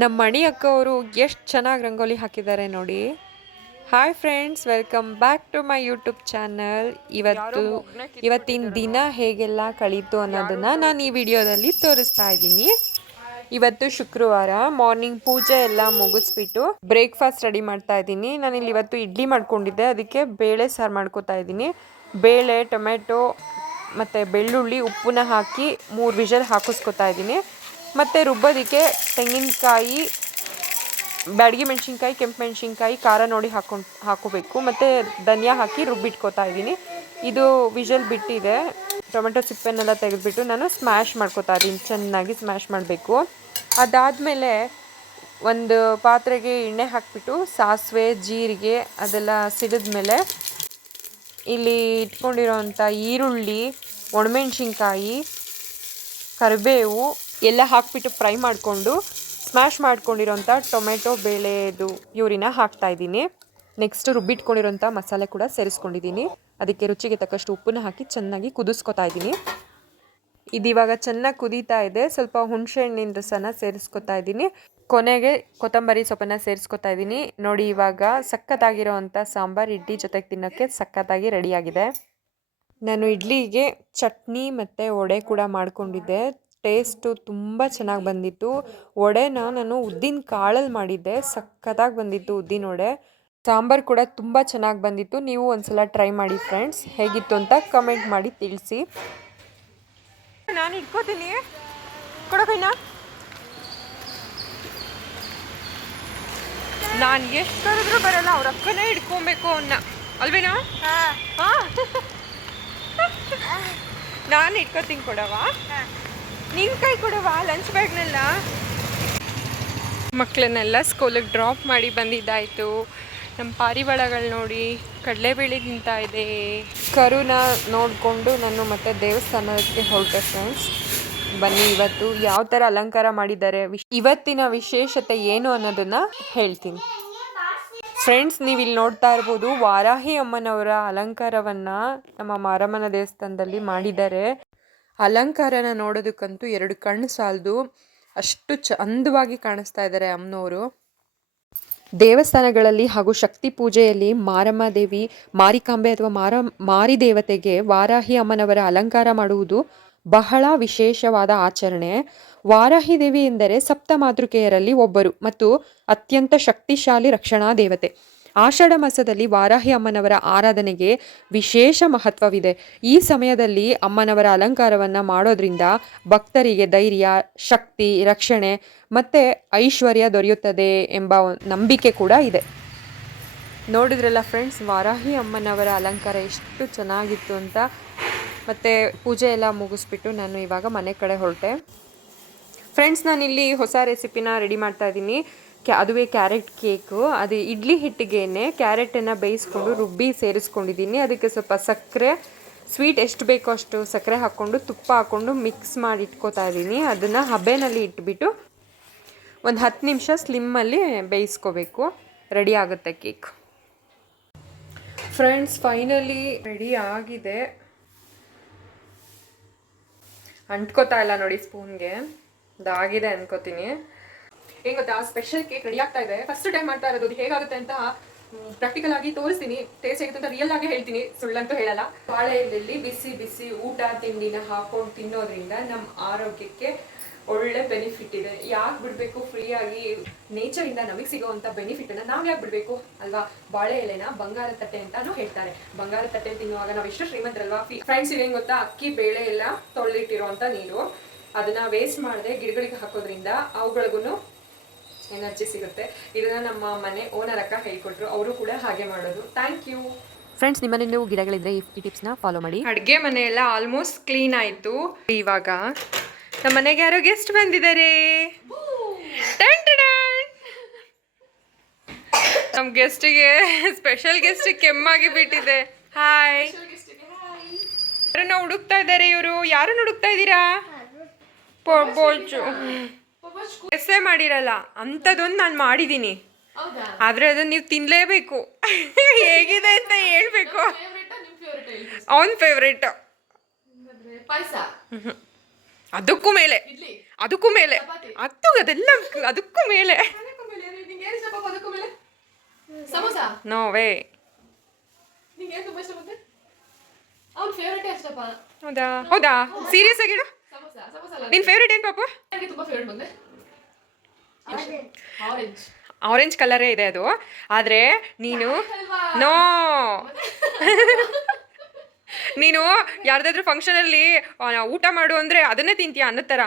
ನಮ್ಮ ಮಣಿ ಅಕ್ಕ ಅವರು ಎಷ್ಟು ಚೆನ್ನಾಗಿ ರಂಗೋಲಿ ಹಾಕಿದ್ದಾರೆ ನೋಡಿ. Hi friends, welcome back to my YouTube channel. ಇವತ್ತಿನ ದಿನ ಹೇಗೆಲ್ಲ ಕಳೀತು ಅನ್ನೋದನ್ನು ನಾನು ಈ ವಿಡಿಯೋದಲ್ಲಿ ತೋರಿಸ್ತಾ ಇದ್ದೀನಿ. ಇವತ್ತು ಶುಕ್ರವಾರ ಮಾರ್ನಿಂಗ್ ಪೂಜೆ ಎಲ್ಲ ಮುಗಿಸ್ಬಿಟ್ಟು ಬ್ರೇಕ್ಫಾಸ್ಟ್ ರೆಡಿ ಮಾಡ್ತಾ ಇದ್ದೀನಿ. ನಾನಿಲ್ಲಿ ಇವತ್ತು ಇಡ್ಲಿ ಮಾಡ್ಕೊಂಡಿದ್ದೆ, ಅದಕ್ಕೆ ಬೇಳೆ ಸಾರು ಮಾಡ್ಕೋತಾ ಇದ್ದೀನಿ. ಬೇಳೆ, ಟೊಮೆಟೊ ಮತ್ತು ಬೆಳ್ಳುಳ್ಳಿ, ಉಪ್ಪನ್ನ ಹಾಕಿ 3 ವಿಷಲ್ ಹಾಕಿಸ್ಕೊತಾ ಇದ್ದೀನಿ. ಮತ್ತು ರುಬ್ಬೋದಕ್ಕೆ ತೆಂಗಿನಕಾಯಿ, ಬ್ಯಾಡಗಿ ಮೆಣಸಿನ್ಕಾಯಿ, ಕೆಂಪು ಮೆಣಸಿನ್ಕಾಯಿ, ಖಾರ ನೋಡಿ ಹಾಕೋಬೇಕು. ಮತ್ತು ಧನಿಯಾ ಹಾಕಿ ರುಬ್ಬಿಟ್ಕೋತಾ ಇದ್ದೀನಿ. ಇದು ವಿಷಲ್ ಬಿಟ್ಟಿದೆ. ಟೊಮೆಟೊ ಸಿಪ್ಪೆನೆಲ್ಲ ತೆಗೆದುಬಿಟ್ಟು ನಾನು ಸ್ಮ್ಯಾಶ್ ಮಾಡ್ಕೋತಾ ಇದ್ದೀನಿ. ಚೆನ್ನಾಗಿ ಸ್ಮ್ಯಾಶ್ ಮಾಡಬೇಕು. ಅದಾದಮೇಲೆ ಒಂದು ಪಾತ್ರೆಗೆ ಎಣ್ಣೆ ಹಾಕಿಬಿಟ್ಟು ಸಾಸಿವೆ, ಜೀರಿಗೆ ಅದೆಲ್ಲ ಸಿಡಿದ್ಮೇಲೆ ಇಲ್ಲಿ ಇಟ್ಕೊಂಡಿರೋವಂಥ ಈರುಳ್ಳಿ, ಒಣಮೆಣ್ಸಿನ್ಕಾಯಿ, ಕರಿಬೇವು ಎಲ್ಲ ಹಾಕಿಬಿಟ್ಟು ಫ್ರೈ ಮಾಡಿಕೊಂಡು ಸ್ಮ್ಯಾಶ್ ಮಾಡ್ಕೊಂಡಿರೋಂಥ ಟೊಮೆಟೊ ಬೇಳೆದು ಪ್ಯೂರಿನ ಹಾಕ್ತಾಯಿದ್ದೀನಿ. ನೆಕ್ಸ್ಟ್ ರುಬ್ಬಿಟ್ಕೊಂಡಿರೋಂಥ ಮಸಾಲೆ ಕೂಡ ಸೇರಿಸ್ಕೊಂಡಿದ್ದೀನಿ. ಅದಕ್ಕೆ ರುಚಿಗೆ ತಕ್ಕಷ್ಟು ಉಪ್ಪನ್ನ ಹಾಕಿ ಚೆನ್ನಾಗಿ ಕುದಿಸ್ಕೊತಾ ಇದ್ದೀನಿ. ಇದಿವಾಗ ಚೆನ್ನಾಗಿ ಕುದೀತಾ ಇದೆ. ಸ್ವಲ್ಪ ಹುಣಸೆ ಹಣ್ಣಿನ ರಸನ ಸೇರಿಸ್ಕೊತಾ ಇದ್ದೀನಿ. ಕೊನೆಗೆ ಕೊತ್ತಂಬರಿ ಸೊಪ್ಪನ್ನು ಸೇರಿಸ್ಕೊತಾ ಇದ್ದೀನಿ. ನೋಡಿ, ಇವಾಗ ಸಖತ್ತಾಗಿರೋವಂಥ ಸಾಂಬಾರು ಇಡ್ಲಿ ಜೊತೆಗೆ ತಿನ್ನೋಕ್ಕೆ ಸಖತ್ತಾಗಿ ರೆಡಿಯಾಗಿದೆ. ನಾನು ಇಡ್ಲಿಗೆ ಚಟ್ನಿ ಮತ್ತು ವಡೆ ಕೂಡ ಮಾಡ್ಕೊಂಡಿದ್ದೆ. ಟೇಸ್ಟು ತುಂಬ ಚೆನ್ನಾಗಿ ಬಂದಿತ್ತು. ವಡೆನ ನಾನು ಉದ್ದಿನ ಕಾಳಲ್ಲಿ ಮಾಡಿದ್ದೆ, ಸಖತ್ತಾಗಿ ಬಂದಿತ್ತು ಉದ್ದಿನ ವಡೆ. ಸಾಂಬಾರು ಕೂಡ ತುಂಬ ಚೆನ್ನಾಗಿ ಬಂದಿತ್ತು. ನೀವು ಒಂದ್ಸಲ ಟ್ರೈ ಮಾಡಿ ಫ್ರೆಂಡ್ಸ್. ಹೇಗಿತ್ತು ಅಂತ ಕಮೆಂಟ್ ಮಾಡಿ ತಿಳಿಸಿ. ನಾನು ಇಟ್ಕೋತೀನಿ, ಕೊಡೋಕೈನ. ನಾನು ಎಷ್ಟು ಕರೆದ್ರೂ ಬರಲ್ಲ, ಅವ್ರ ಅಕ್ಕನೇ ಇಟ್ಕೊಬೇಕು ಅವನ್ನ, ಅಲ್ವೇನಾ? ಹಾಂ, ನಾನು ಇಟ್ಕೋತೀನಿ. ಕೊಡವಾ, ನಿನ್ನ ಕೈ ಕೊಡವಾ ಲಂಚ್ ಬ್ಯಾಗ್ನೆಲ್ಲ. ಮಕ್ಕಳನ್ನೆಲ್ಲ ಸ್ಕೂಲಿಗೆ ಡ್ರಾಪ್ ಮಾಡಿ ಬಂದಿದ್ದಾಯಿತು. ನಮ್ಮ ಪಾರಿವಾಳಗಳು ನೋಡಿ ಕಡಲೆಬೇಳೆ ತಿಂತಾ ಇದೆ. ಕರುನ ನೋಡಿಕೊಂಡು ನಾನು ಮತ್ತೆ ದೇವಸ್ಥಾನಕ್ಕೆ ಹೊರಟೆ ಫ್ರೆಂಡ್ಸ್. ಬನ್ನಿ, ಇವತ್ತು ಯಾವ ಥರ ಅಲಂಕಾರ ಮಾಡಿದ್ದಾರೆ, ಇವತ್ತಿನ ವಿಶೇಷತೆ ಏನು ಅನ್ನೋದನ್ನು ಹೇಳ್ತೀನಿ ಫ್ರೆಂಡ್ಸ್. ನೀವು ಇಲ್ಲಿ ನೋಡ್ತಾ ಇರ್ಬೋದು, ವಾರಾಹಿ ಅಮ್ಮನವರ ಅಲಂಕಾರವನ್ನು ನಮ್ಮ ಮಾರಮ್ಮನ ದೇವಸ್ಥಾನದಲ್ಲಿ ಮಾಡಿದ್ದಾರೆ. ಅಲಂಕಾರನ ನೋಡೋದಕ್ಕಂತೂ 2 ಕಣ್ಣು ಸಾಲದು, ಅಷ್ಟು ಚಂದವಾಗಿ ಕಾಣಿಸ್ತಾ ಇದ್ದಾರೆ ಅಮ್ಮನವರು. ದೇವಸ್ಥಾನಗಳಲ್ಲಿ ಹಾಗೂ ಶಕ್ತಿ ಪೂಜೆಯಲ್ಲಿ ಮಾರಮ್ಮ ದೇವಿ, ಮಾರಿಕಾಂಬೆ ಅಥವಾ ಮಾರಿ ದೇವತೆಗೆ ವಾರಾಹಿ ಅಮ್ಮನವರ ಅಲಂಕಾರ ಮಾಡುವುದು ಬಹಳ ವಿಶೇಷವಾದ ಆಚರಣೆ. ವಾರಾಹಿ ದೇವಿ ಎಂದರೆ ಸಪ್ತ ಮಾತೃಕೆಯರಲ್ಲಿ ಒಬ್ಬರು ಮತ್ತು ಅತ್ಯಂತ ಶಕ್ತಿಶಾಲಿ ರಕ್ಷಣಾ ದೇವತೆ. ಆಷಾಢ ಮಾಸದಲ್ಲಿ ವಾರಾಹಿ ಅಮ್ಮನವರ ಆರಾಧನೆಗೆ ವಿಶೇಷ ಮಹತ್ವವಿದೆ. ಈ ಸಮಯದಲ್ಲಿ ಅಮ್ಮನವರ ಅಲಂಕಾರವನ್ನು ಮಾಡೋದ್ರಿಂದ ಭಕ್ತರಿಗೆ ಧೈರ್ಯ, ಶಕ್ತಿ, ರಕ್ಷಣೆ ಮತ್ತು ಐಶ್ವರ್ಯ ದೊರೆಯುತ್ತದೆ ಎಂಬ ನಂಬಿಕೆ ಕೂಡ ಇದೆ. ನೋಡಿದ್ರಲ್ಲ ಫ್ರೆಂಡ್ಸ್, ವಾರಾಹಿ ಅಮ್ಮನವರ ಅಲಂಕಾರ ಎಷ್ಟು ಚೆನ್ನಾಗಿತ್ತು ಅಂತ. ಮತ್ತು ಪೂಜೆ ಎಲ್ಲ ಮುಗಿಸ್ಬಿಟ್ಟು ನಾನು ಇವಾಗ ಮನೆ ಕಡೆ ಹೊರಟೆ ಫ್ರೆಂಡ್ಸ್. ನಾನಿಲ್ಲಿ ಹೊಸ ರೆಸಿಪಿನ ರೆಡಿ ಮಾಡ್ತಾ ಇದ್ದೀನಿ. ಅದುವೇ ಕ್ಯಾರೆಟ್ ಕೇಕು. ಅದು ಇಡ್ಲಿ ಹಿಟ್ಟಿಗೆನೆ ಕ್ಯಾರೆಟನ್ನು ಬೇಯಿಸ್ಕೊಂಡು ರುಬ್ಬಿ ಸೇರಿಸ್ಕೊಂಡಿದ್ದೀನಿ. ಅದಕ್ಕೆ ಸ್ವಲ್ಪ ಸಕ್ಕರೆ, ಸ್ವೀಟ್ ಎಷ್ಟು ಬೇಕೋ ಅಷ್ಟು ಸಕ್ಕರೆ ಹಾಕ್ಕೊಂಡು ತುಪ್ಪ ಹಾಕ್ಕೊಂಡು ಮಿಕ್ಸ್ ಮಾಡಿ ಇಟ್ಕೋತಾ ಇದ್ದೀನಿ. ಅದನ್ನು ಹಬೆನಲ್ಲಿ ಇಟ್ಬಿಟ್ಟು ಒಂದು 10 ನಿಮಿಷ ಸ್ಲಿಮ್ಮಲ್ಲಿ ಬೇಯಿಸ್ಕೋಬೇಕು. ರೆಡಿ ಆಗುತ್ತೆ ಕೇಕ್ ಫ್ರೆಂಡ್ಸ್. ಫೈನಲಿ ರೆಡಿ ಆಗಿದೆ. ಅಂಟ್ಕೋತಾ ಇಲ್ಲ ನೋಡಿ ಸ್ಪೂನ್ಗೆ, ಅದಾಗಿದೆ ಅನ್ಕೋತೀನಿ. ಏನು ಗೊತ್ತಾ, ಸ್ಪೆಷಲ್ ಕೇಕ್ ರೆಡಿ ಆಗ್ತಾ ಇದೆ. ಫಸ್ಟ್ ಟೈಮ್ ಮಾಡ್ತಾ ಇರೋದು. ಅದು ಹೇಗಾಗುತ್ತೆ ಅಂತ ಪ್ರಾಕ್ಟಿಕಲ್ ಆಗಿ ತೋರಿಸ್ತೀನಿ. ಟೇಸ್ಟ್ ಹೇಗುತ್ತೆ ಅಂತ ರಿಯಲ್ ಆಗಿ ಹೇಳ್ತೀನಿ, ಸುಳ್ಳಂತೂ ಹೇಳಲ್ಲ. ಬಾಳೆ ಎಲೆಯಲ್ಲಿ ಬಿಸಿ ಬಿಸಿ ಊಟ ತಿಂಡಿನ ಹಾಕೊಂಡು ತಿನ್ನೋದ್ರಿಂದ ನಮ್ಮ ಆರೋಗ್ಯಕ್ಕೆ ಒಳ್ಳೆ ಬೆನಿಫಿಟ್ ಇದೆ. ಯಾಕೆ ಬಿಡಬೇಕು? ಫ್ರೀಯಾಗಿ ನೇಚರಿಂದ ನಮಗೆ ಸಿಗೋವಂಥ ಬೆನಿಫಿಟನ್ನು ನಾವು ಯಾಕೆ ಬಿಡಬೇಕು ಅಲ್ವಾ? ಬಾಳೆ ಎಲೆನ ಬಂಗಾರ ತಟ್ಟೆ ಅಂತಾನು ಹೇಳ್ತಾರೆ. ಬಂಗಾರ ತಟ್ಟೆ ತಿನ್ನುವಾಗ ನಾವು ಎಷ್ಟು ಶ್ರೀಮಂತರಲ್ವಾ ಫ್ರೆಂಡ್ಸ್. ಇವೇನು ಗೊತ್ತಾ, ಅಕ್ಕಿ ಬೇಳೆ ಎಲ್ಲ ತೊಳೆದಿಟ್ಟಿರುವಂಥ ನೀರು, ಅದನ್ನು ವೇಸ್ಟ್ ಮಾಡದೆ ಗಿಡಗಳಿಗೆ ಹಾಕೋದ್ರಿಂದ ಅವುಗಳಿಗೂ ಎನರ್ಜಿ ಸಿಗುತ್ತೆ. ಇದನ್ನು ನಮ್ಮ ಮನೆ ಓನರ್ ಅಕ್ಕ ಹೇಳ್ಕೊಟ್ರು, ಅವರು ಕೂಡ ಹಾಗೆ ಮಾಡೋದು. Thank you friends. ನಿಮ್ಮ ಮನೆಯಲ್ಲೂ ಗಿಡಗಳಿದ್ರೆ ಈ ಟಿಪ್ಸ್ನ ಫಾಲೋ ಮಾಡಿ. ಅಡುಗೆ ಮನೆಯೆಲ್ಲ ಆಲ್ಮೋಸ್ಟ್ ಕ್ಲೀನ್ ಆಯಿತು. ಇವಾಗ ನಮ್ಮ ಮನೆಗೆ ಯಾರೋ ಗೆಸ್ಟ್ ಬಂದಿದ್ದಾರೆ. ನಮ್ಮ ಗೆಸ್ಟಿಗೆ, ಸ್ಪೆಷಲ್ ಗೆಸ್ಟ್ ಕೆಮ್ಮಾಗಿ ಬಿಟ್ಟಿದೆ. ಹಾಯ್. ಯಾರನ್ನ ಹುಡುಕ್ತಾ ಇದ್ದಾರೆ ಇವರು? ಯಾರನ್ನ ಹುಡುಕ್ತಾ ಇದ್ದೀರಾ? ಎಸ್ಸೆ ಮಾಡಿರಲ್ಲ ಅಂಥದ್ದೊಂದು ನಾನು ಮಾಡಿದ್ದೀನಿ, ಆದರೆ ಅದನ್ನು ನೀವು ತಿನ್ನಲೇಬೇಕು. ಹೇಗಿದೆ ಅಂತ ಹೇಳ್ಬೇಕು. ಅವನ ಫೇವ್ರೇಟ್ ಅದಕ್ಕೂ ಮೇಲೆ ಅದಕ್ಕೂ ಮೇಲೆ ಅದೆಲ್ಲ ಅದಕ್ಕೂ ಮೇಲೆ ನೋ ವೇ. ಹೌದಾ ಹೌದಾ ಸೀರಿಯಸ್ ಆಗಿಡು. ನಿನ್ ಫೇವ್ರೇಟ್ ಏನ್ ಪಾಪು? ಆರೆಂಜ್ ಕಲರೇ ಇದೆ ಅದು. ಆದ್ರೆ ನೀನು ನೋ ನೀನು ಯಾರ್ದಾದ್ರೂ ಫಂಕ್ಷನ್ ಅಲ್ಲಿ ಊಟ ಮಾಡು ಅಂದ್ರೆ ಅದನ್ನೇ ತಿಂತೀಯ ಅನ್ನೋ ಥರ.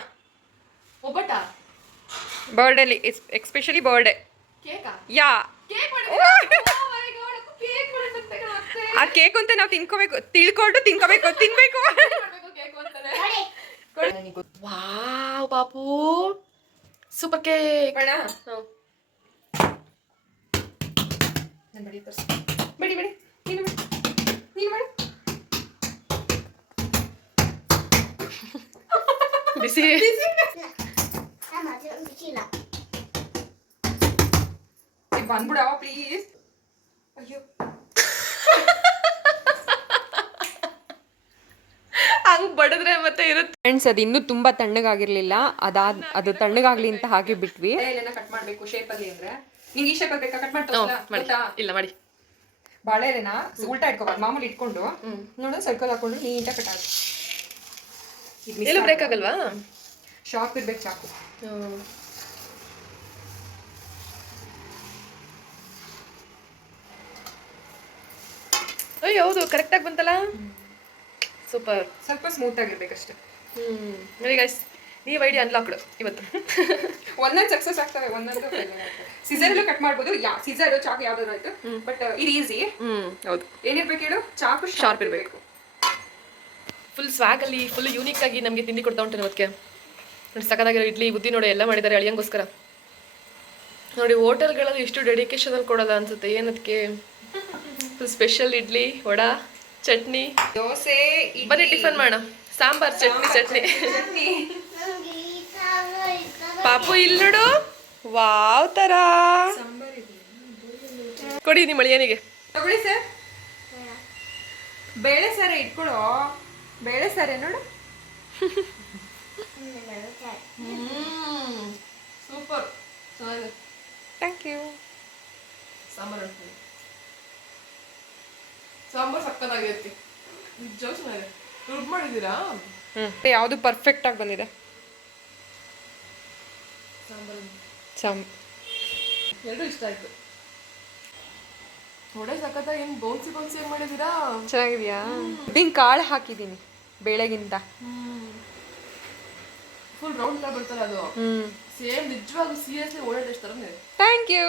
ಬರ್ಡೇಲಿ ಎಸ್ಪೆಷಲಿ ಬರ್ಡೇ. ಯಾ ಆ ಕೇಕ್ ಅಂತ ನಾವು ತಿಳ್ಕೊಂಡು ತಿನ್ಬೇಕು. ವಾವ್ ಪಾಪು ಸೂಪರ್ ಕೇಕ್. ಬಿಸಿ ಬಂದ್ಬಿಡವ ಪ್ಲೀಸ್. ಅಯ್ಯೋ ಹಂಗ್ ಬಡಿದ್ರೆ ಮತ್ತೆ ಇರುತ್ತೆ. ಫ್ರೆಂಡ್ಸ್ ಅದು ಇನ್ನೂ ತುಂಬಾ ತಣ್ಣಗಾಗಿರ್ಲಿಲ್ಲ. ಅದು ತಣ್ಣಗಾಗ್ಲಿ ಅಂತ ಹಾಗೆ ಬಿಟ್ವಿ. ಕಟ್ ಮಾಡ್ಬೇಕು ಶೇಪ್ ಅಲ್ಲಿ ಅಂದ್ರೆ ನಿಂಗೆ ಈ ಶೇಪ್ ಬೇಕಾ? ಕಟ್ ಮಾಡ್ತಾ ಇಲ್ಲ ಮಾಡಿ. ಬಾಳೆ ಎಲೆನ ಉಲ್ಟಾ ಇಟ್ಕೋಬಾರ್ದು, ಮಾಮೂಲಿ ಇಟ್ಕೊಂಡು ನೋಡು ಸರ್ಕಲ್ ಹಾಕೊಂಡು ನೀಟಾಗಿ ಕಟ್ ಆಗುತ್ತೆ. ಎಲ್ಲೂ ಬ್ರೇಕ್ ಆಗಲ್ವಾ? ಶಾರ್ಪ್ ಇರ್ಬೇಕು ಚಾಕು. ಅಯ್ಯೋ ಹೌದು ಕರೆಕ್ಟಾಗಿ ಬಂತಲ್ಲ. ಸೂಪರ್. ಸ್ವಲ್ಪ ಸ್ಮೂತ್ ಆಗಿರ್ಬೇಕಷ್ಟೇ. ನೋಡಿ ಗೈಸ್, ನೀವು ಐಡಿಯಾ ಅನ್ಲಾಕ್ಡ್ ಇವತ್ತು. ಒಂದೊಂದು ಸಕ್ಸಸ್ ಆಗ್ತವೆ, ಒಂದೊಂದು ಸಿಸರಲ್ಲೂ ಕಟ್ ಮಾಡ್ಬೋದು. ಸಿಸರ್ ಚಾಕು ಯಾವ್ದಾದ್ರು ಆಯ್ತು, ಬಟ್ ಇದು ಈಸಿ. ಹೌದು. ಏನಿರ್ಬೇಕು ಹೇಳು? ಚಾಕು ಶಾರ್ಪ್ ಇರಬೇಕು. ಫುಲ್ ಸ್ವಾಗ್ ಅಲ್ಲಿ ಫುಲ್ ಯೂನಿಕ್ ಆಗಿ ನಮಗೆ ತಿಂಡಿ ಕೊಡ್ತಾ ಉಂಟು ಇವತ್ತಿಗೆ. ನೋಡಿ ಸಕ್ಕದಾಗಿರೋ ಇಡ್ಲಿ ಬುದ್ಧಿ ನೋಡಿ ಎಲ್ಲ ಮಾಡಿದ್ದಾರೆ ಅಳಿಯಂಗೋಸ್ಕರ. ನೋಡಿ ಹೋಟೆಲ್ಗಳಲ್ಲಿ ಇಷ್ಟು ಡೆಡಿಕೇಶನ್ ಅಲ್ಲಿ ಕೊಡಲ್ಲ ಅನ್ಸುತ್ತೆ. ಏನದಕ್ಕೆ ಫುಲ್ ಸ್ಪೆಷಲ್ ಇಡ್ಲಿ, ವಡಾ, ಚಟ್ನಿ, ದೋಸೆ. ಬರೀ ಟಿಫನ್ ಮಾಡೋಣ. ಸಾಂಬಾರ್, ಚಟ್ನಿ. ಪಾಪು ಇಲ್ಲಿ ನೋಡು, ವಾವ್ ತರ ಕೊಡಿ ನಿಮ್ಮ ಅಳಿಯನಿಗೆ. ತಗೊಳ್ಳಿ ಸರ್. ಬೇಳೆ ಸಾರೆ ಇಟ್ಕೊಳೋ. ಬೇಳೆ ಸಾರೆ ನೋಡು. ಸೂಪರ್. Thank you. ಸಾಂಬಾರ್ ಸಕ್ಕತ್ತಾಗಿರುತ್ತೆ. ರುಬ್ ಮಾಡಿದ್ದೀರಾ? ಯಾವುದು ಪರ್ಫೆಕ್ಟ್ ಆಗಿ ಬಂದಿದೆ. ಎರಡು ಇಷ್ಟ ಆಯ್ತು. ಒಳ್ಳೆ ಸಕ್ಕತ್ತಾಗಿ ಏನು ಬೌನ್ಸಿ ಮಾಡಿದ್ದೀರಾ? ಚೆನ್ನಾಗಿದೆಯಾ? ಉದ್ದಿನ ಕಾಳು ಹಾಕಿದ್ದೀನಿ ಬೇಳೆಗಿಂತ. ಫುಲ್ ರೌಂಡ್ ತರ ಬರ್ತಲ್ಲ ಅದು. ಸೇಮ್ ನಿಜವಾಗ್ಲೂ ಸೀರಿಯಸ್ಲಿ ಒಳ್ಳೆ ಟೇಸ್ಟ್ ತರ. Thank you.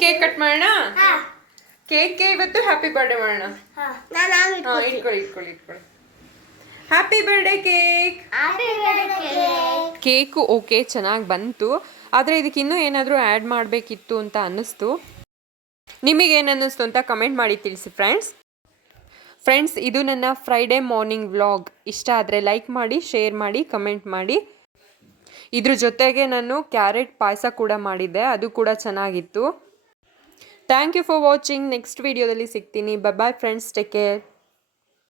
ಕೇಕ್ ಕಟ್ ಮಾಡೋಣ. ಕೇಕ್ಗೆ ಇವತ್ತು ಹ್ಯಾಪಿ ಬರ್ಡೇ ಮಾಡೋಣ. ಇಟ್ಕೊಳ್ಳಿ. Happy birthday cake. Cake okay ಚೆನ್ನಾಗಿ ಬಂತು, ಆದರೆ ಇದಕ್ಕೆ ಇನ್ನೂ ಏನಾದರೂ ಆ್ಯಡ್ ಮಾಡಬೇಕಿತ್ತು ಅಂತ ಅನ್ನಿಸ್ತು. ನಿಮಗೇನು ಅನ್ನಿಸ್ತು ಅಂತ ಕಮೆಂಟ್ ಮಾಡಿ ತಿಳಿಸಿ ಫ್ರೆಂಡ್ಸ್. ಇದು ನನ್ನ ಫ್ರೈಡೇ ಮಾರ್ನಿಂಗ್ ವ್ಲಾಗ್. ಇಷ್ಟ ಆದರೆ ಲೈಕ್ ಮಾಡಿ, ಶೇರ್ ಮಾಡಿ, ಕಮೆಂಟ್ ಮಾಡಿ. ಇದ್ರ ಜೊತೆಗೆ ನಾನು ಕ್ಯಾರೆಟ್ ಪಾಯಸ ಕೂಡ ಮಾಡಿದ್ದೆ, ಅದು ಕೂಡ ಚೆನ್ನಾಗಿತ್ತು. Thank you for watching. Next ವಿಡಿಯೋದಲ್ಲಿ ಸಿಗ್ತೀನಿ. Bye friends, take care.